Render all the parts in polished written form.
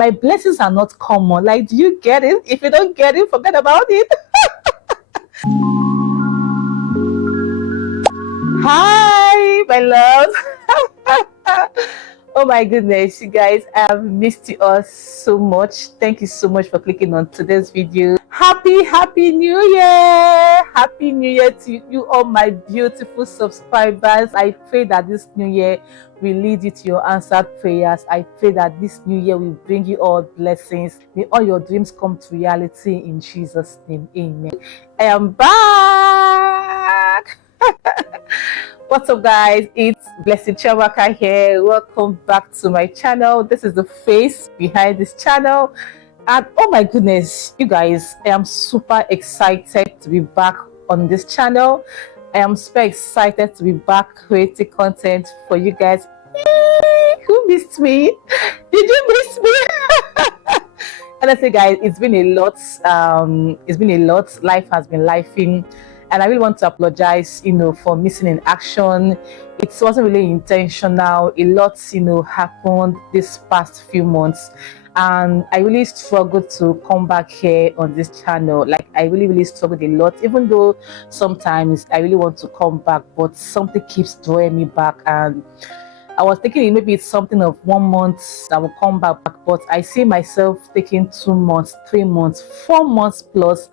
My blessings are not common. Like, do you get it? If you don't get it, forget about it. Hi, my love. Oh my goodness, you guys, I've missed you all so much. Thank you so much for clicking on today's video. Happy New Year! Happy New Year to you, all my beautiful subscribers. I pray that this new year will lead you to your answered prayers. I pray that this new year will bring you all blessings. May all your dreams come to reality in Jesus' name. Amen. I am back. What's up, guys? It's Blessed Chiamaka here. Welcome back to my channel. This is the face behind this channel, and oh my goodness, you guys, I am super excited to be back on this channel. I am super excited to be back creating content for you guys. Who missed me? Did you miss me? Honestly, guys, it's been a lot. Life has been lifing, and I really want to apologize, for missing in action. It wasn't really intentional. A lot, happened this past few months, and I really struggled to come back here on this channel. Like, I really struggled a lot, even though sometimes I really want to come back, but something keeps drawing me back. And I was thinking maybe it's something of 1 month I will come back, but I see myself taking 2 months, 3 months, 4 months plus.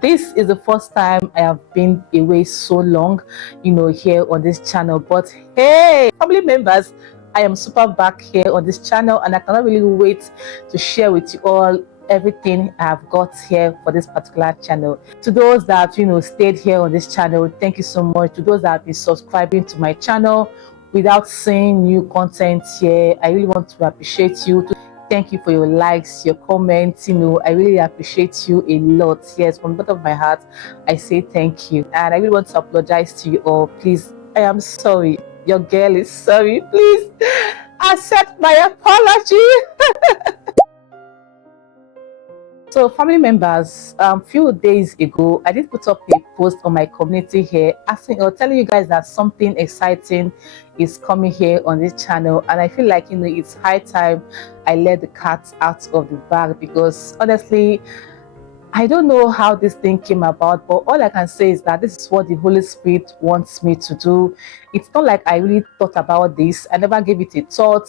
This is the first time I have been away so long, here on this channel. But hey, family members, I am super back here on this channel, and I cannot really wait to share with you all everything I have got here for this particular channel. To those that stayed here on this channel, thank you so much. To those that have been subscribing to my channel without seeing new content here, I really want to appreciate you. Thank you for your likes, your comments. I really appreciate you a lot. Yes, from the bottom of my heart, I say thank you. And I really want to apologize to you all. Please, I am sorry. Your girl is sorry. Please accept my apology. So, family members, few days ago, I did put up a post on my community here asking or telling you guys that something exciting is coming here on this channel, and I feel like it's high time I let the cat out of the bag, because honestly, I don't know how this thing came about, but all I can say is that this is what the Holy Spirit wants me to do. It's not like I really thought about this. I never gave it a thought.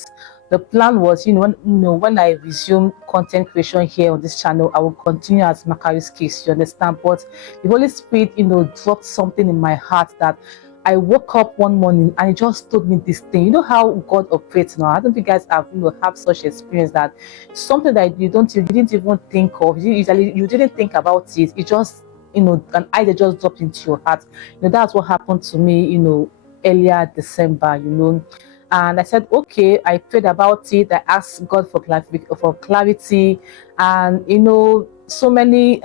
The plan was, when I resume content creation here on this channel, I will continue as Macaris case, you understand? But the Holy Spirit, dropped something in my heart that I woke up one morning and it just told me this thing. You know how God operates now. I don't think you guys have have such experience, that something that you didn't even think of. You didn't think about it. It just an idea just dropped into your heart. That's what happened to me. Earlier December. And I said, okay. I prayed about it. I asked God for clarity, and so many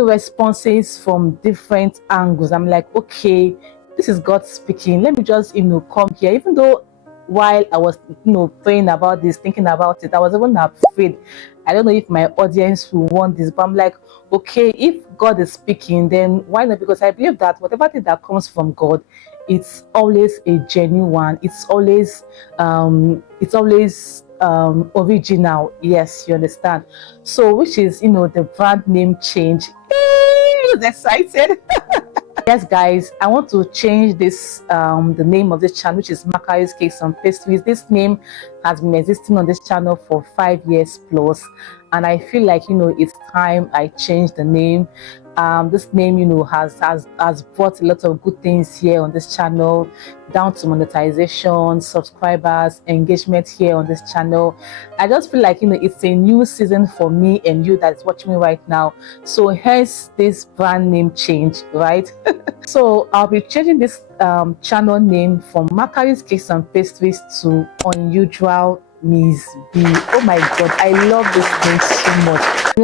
responses from different angles. I'm like, okay, this is God speaking. Let me just come here. Even though while I was praying about this, thinking about it, I was even afraid. I don't know if my audience will want this, but I'm like, okay, if God is speaking, then why not? Because I believe that whatever thing that comes from God, it's always a genuine one. It's always original. Yes, you understand. So, which is the brand name change. Who's excited? Yes, guys, I want to change this the name of this channel, which is Macaris Cakes and Pastries. This name has been existing on this channel for 5 years plus, and I feel like it's time I change the name. This name has brought a lot of good things here on this channel, down to monetization, subscribers, engagement here on this channel. I just feel like it's a new season for me and you that's watching me right now. So hence this brand name change, right? So I'll be changing this channel name from Macaris Cakes and Pastries to Unusual Miss B. Oh my God, I love this name so much.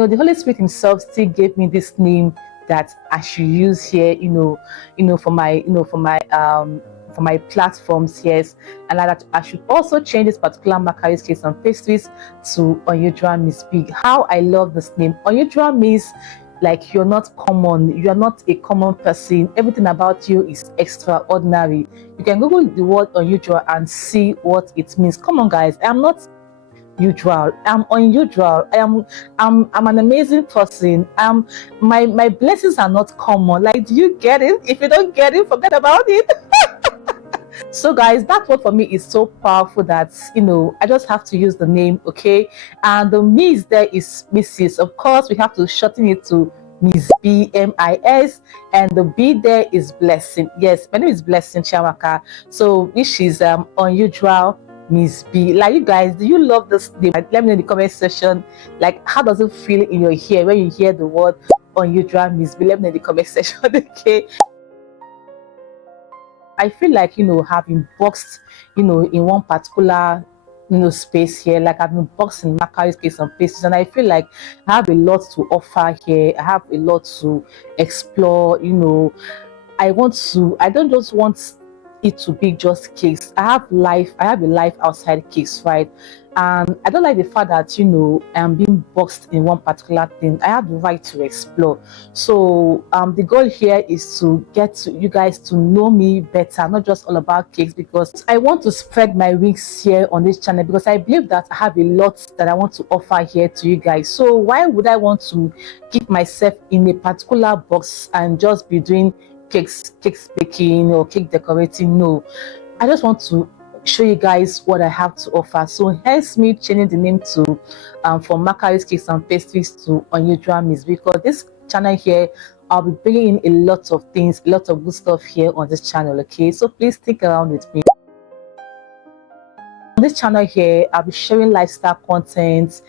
The Holy Spirit Himself still gave me this name that I should use here, for my platforms, yes, and that I should also change this particular Macaris Cakes and Pastries to Unusual Miss B. How I love this name. Unusual means like you're not common, you are not a common person. Everything about you is extraordinary. You can Google the word unusual and see what it means. Come on, guys, I'm not unusual. I'm unusual. I'm an amazing person. My blessings are not common. Like, do you get it? If you don't get it, forget about it. So guys, that word for me is so powerful that I just have to use the name, okay? And the Miss there is Mrs. Of course, we have to shorten it to Miss BMIS, and the B there is Blessing. Yes, my name is Blessing Chamaka. So which is unusual Miss B. Like, you guys, do you love this name? Like, let me know in the comment section. Like, how does it feel in your ear when you hear the word unusual Miss B? Let me know in the comment section, okay? I feel like, having boxed, in one particular, space here. Like, I've been boxed in Macaris case and places, and I feel like I have a lot to offer here. I have a lot to explore. I don't just want it to be just cakes. I have a life outside cakes, right? And I don't like the fact that, I'm being boxed in one particular thing. I have the right to explore. So the goal here is to get to you guys to know me better, not just all about cakes, because I want to spread my wings here on this channel, because I believe that I have a lot that I want to offer here to you guys. So why would I want to keep myself in a particular box and just be doing cakes baking or cake decorating? No, I just want to show you guys what I have to offer. So hence me changing the name to from Macaris Cakes and Pastries to Unusual Miss, because this channel here, I'll be bringing in a lot of things, a lot of good stuff here on this channel, okay? So please stick around with me. On this channel here, I'll be sharing lifestyle content.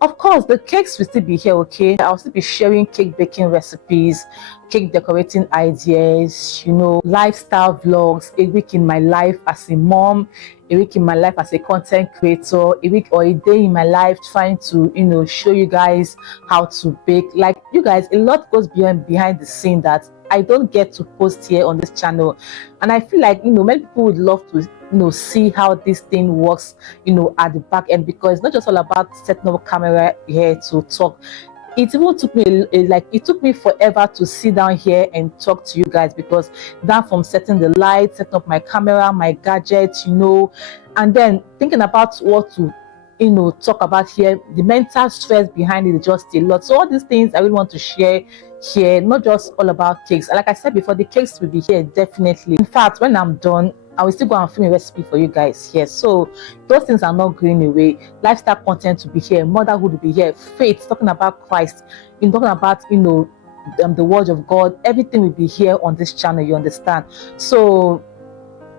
Of course, the cakes will still be here, okay? I'll still be sharing cake baking recipes, cake decorating ideas, lifestyle vlogs, a week in my life as a mom, a week in my life as a content creator, a week or a day in my life trying to, show you guys how to bake. Like, you guys, a lot goes behind the scene that I don't get to post here on this channel. And I feel like, many people would love to see how this thing works at the back end, because it's not just all about setting up a camera here to talk. It even took me it took me forever to sit down here and talk to you guys, because down from setting the lights, setting up my camera, my gadgets, and then thinking about what to talk about here, the mental stress behind it is just a lot. So all these things I really want to share here, not just all about cakes. Like I said before, the cakes will be here definitely. In fact, when I'm done, I will still go and film a recipe for you guys here. So those things are not going away. Lifestyle content will be here, motherhood will be here, faith, talking about Christ, talking about the word of God. Everything will be here on this channel, you understand? So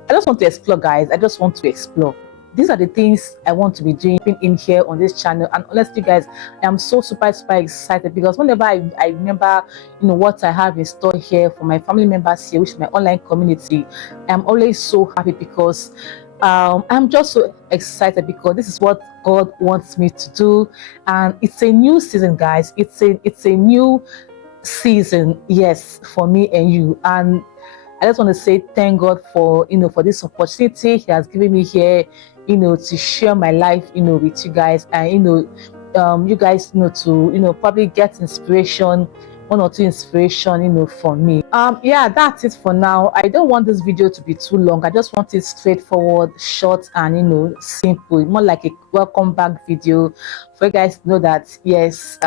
I just want to explore, guys. I just want to explore. These are the things I want to be doing in here on this channel. And honestly, guys, I am so super excited, because whenever I remember what I have in store here for my family members here, which is my online community, I'm always so happy, because I'm just so excited, because this is what God wants me to do. And it's a new season, guys. It's a new season, yes, for me and you. And I just want to say thank God for for this opportunity He has given me here, to share my life, with you guys, and you guys, to probably get inspiration, one or two inspiration, from me. Yeah, that's it for now. I don't want this video to be too long. I just want it straightforward, short, and simple, more like a welcome back video for you guys to know that yes,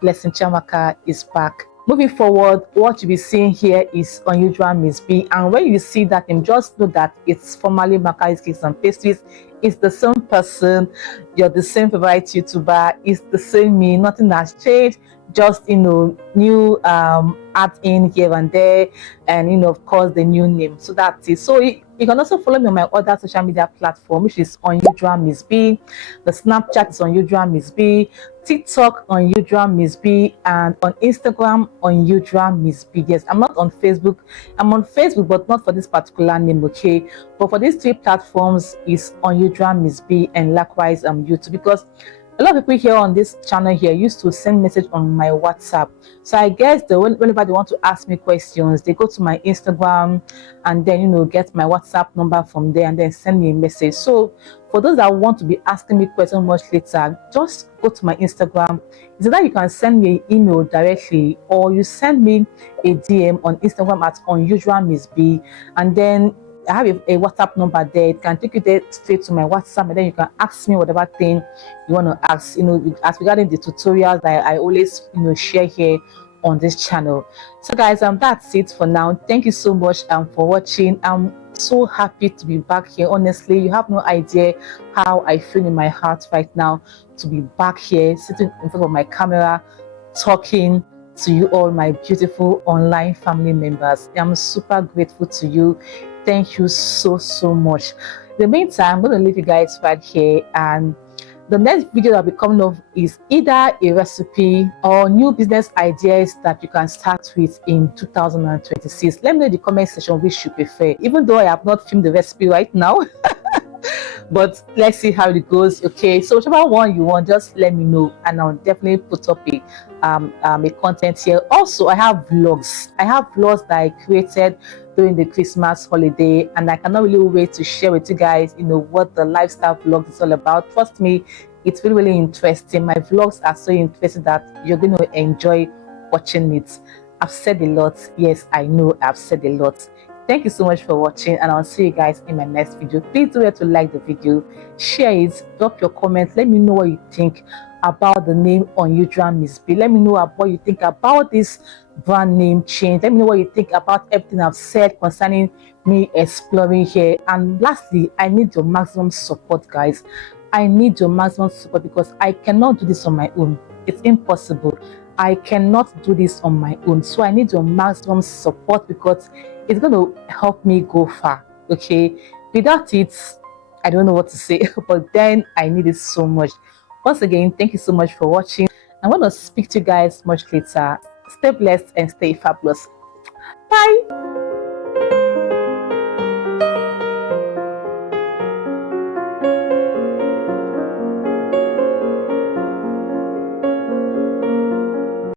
Blessing Chamaka is back. Moving forward, what you'll be seeing here is Unusual Miss B, and when you see that name, just know that it's formerly Macaris Cakes and Pastries. It's the same person, you're the same favorite YouTuber, it's the same me, nothing has changed, just new add in here and there, and of course the new name. So that's it. So you can also follow me on my other social media platform, which is Unusual Miss B. The Snapchat is Unusual Miss B, TikTok Unusual Miss B, and on Instagram Unusual Miss B. Yes, I'm not on Facebook. I'm on Facebook, but not for this particular name, okay? But for these three platforms is Unusual Miss B, and likewise YouTube, because a lot of people here on this channel here used to send message on my WhatsApp. So I guess whenever they want to ask me questions, they go to my Instagram and then get my WhatsApp number from there and then send me a message. So for those that want to be asking me questions much later, just go to my Instagram. It's either you can send me an email directly, or you send me a DM on Instagram at Unusual Miss B, and then I have a WhatsApp number there. It can take you there straight to my WhatsApp, and then you can ask me whatever thing you want to ask. As regarding the tutorials that I always share here on this channel. So guys, that's it for now. Thank you so much for watching. I'm so happy to be back here. Honestly, you have no idea how I feel in my heart right now to be back here, sitting in front of my camera, talking to you all, my beautiful online family members. I'm super grateful to you. Thank you so much. In the meantime, I'm going to leave you guys right here, and the next video that will be coming up is either a recipe or new business ideas that you can start with in 2026. Let me know in the comment section which you prefer, even though I have not filmed the recipe right now. But let's see how it goes. Okay, so whichever one you want, just let me know, and I'll definitely put up a content here. Also, I have vlogs that I created during the Christmas holiday, and I cannot really wait to share with you guys what the lifestyle vlog is all about. Trust me, it's really interesting. My vlogs are so interesting that you're going to enjoy watching it. I've said a lot. Yes, I know I've said a lot. Thank you so much for watching, and I'll see you guys in my next video. Please do to like the video, share it, drop your comments. Let me know what you think about the name Unusual Miss B. Let me know what you think about this brand name change. Let me know what you think about everything I've said concerning me exploring here. And lastly, I need your maximum support, guys. I need your maximum support because I cannot do this on my own. It's impossible. I cannot do this on my own. So I need your maximum support because it's going to help me go far. Okay, without it, I don't know what to say, but then I need it so much. Once again, thank you so much for watching. I want to speak to you guys much later. Stay blessed and stay fabulous. Bye.